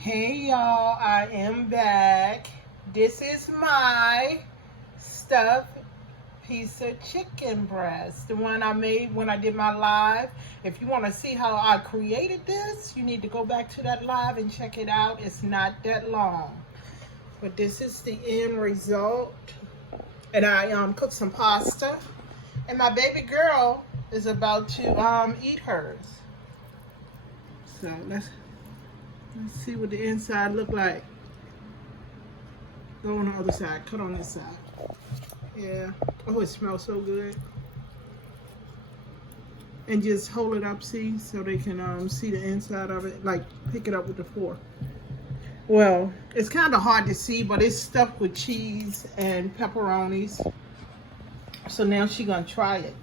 Hey y'all, I am back. This is my stuffed piece of chicken breast, the one I made when I did my live. If you want to see how I created this, you need to go back to that live and check it out. It's not that long, but this is the end result. And I cooked some pasta, and my baby girl is about to eat hers. So let's see what the inside look like. Go on the other side. Cut on this side. Yeah. Oh, it smells so good. And just hold it up, see, so they can see the inside of it. Like, pick it up with the fork. Well, it's kind of hard to see, but it's stuffed with cheese and pepperonis. So now she's gonna try it.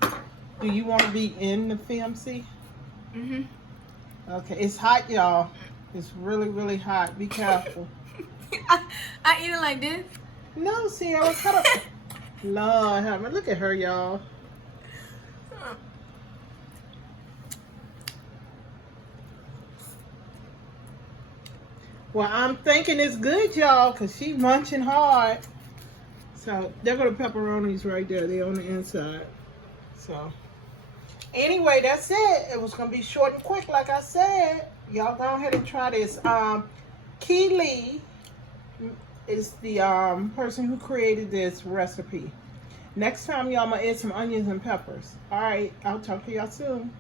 Do you want to be in the film, see? Okay, it's hot, y'all. It's really, really hot. Be careful. I eat it like this? No, see, I was kind of... Lord, have me. Look at her, y'all. Well, I'm thinking it's good, y'all, because she's munching hard. So, there go the pepperonis right there. They're on the inside. So, anyway, that's it. It was going to be short and quick, like I said. Y'all go ahead and try this. Keely is the person who created this recipe. Next time, y'all, I'm going to add some onions and peppers. All right, I'll talk to y'all soon.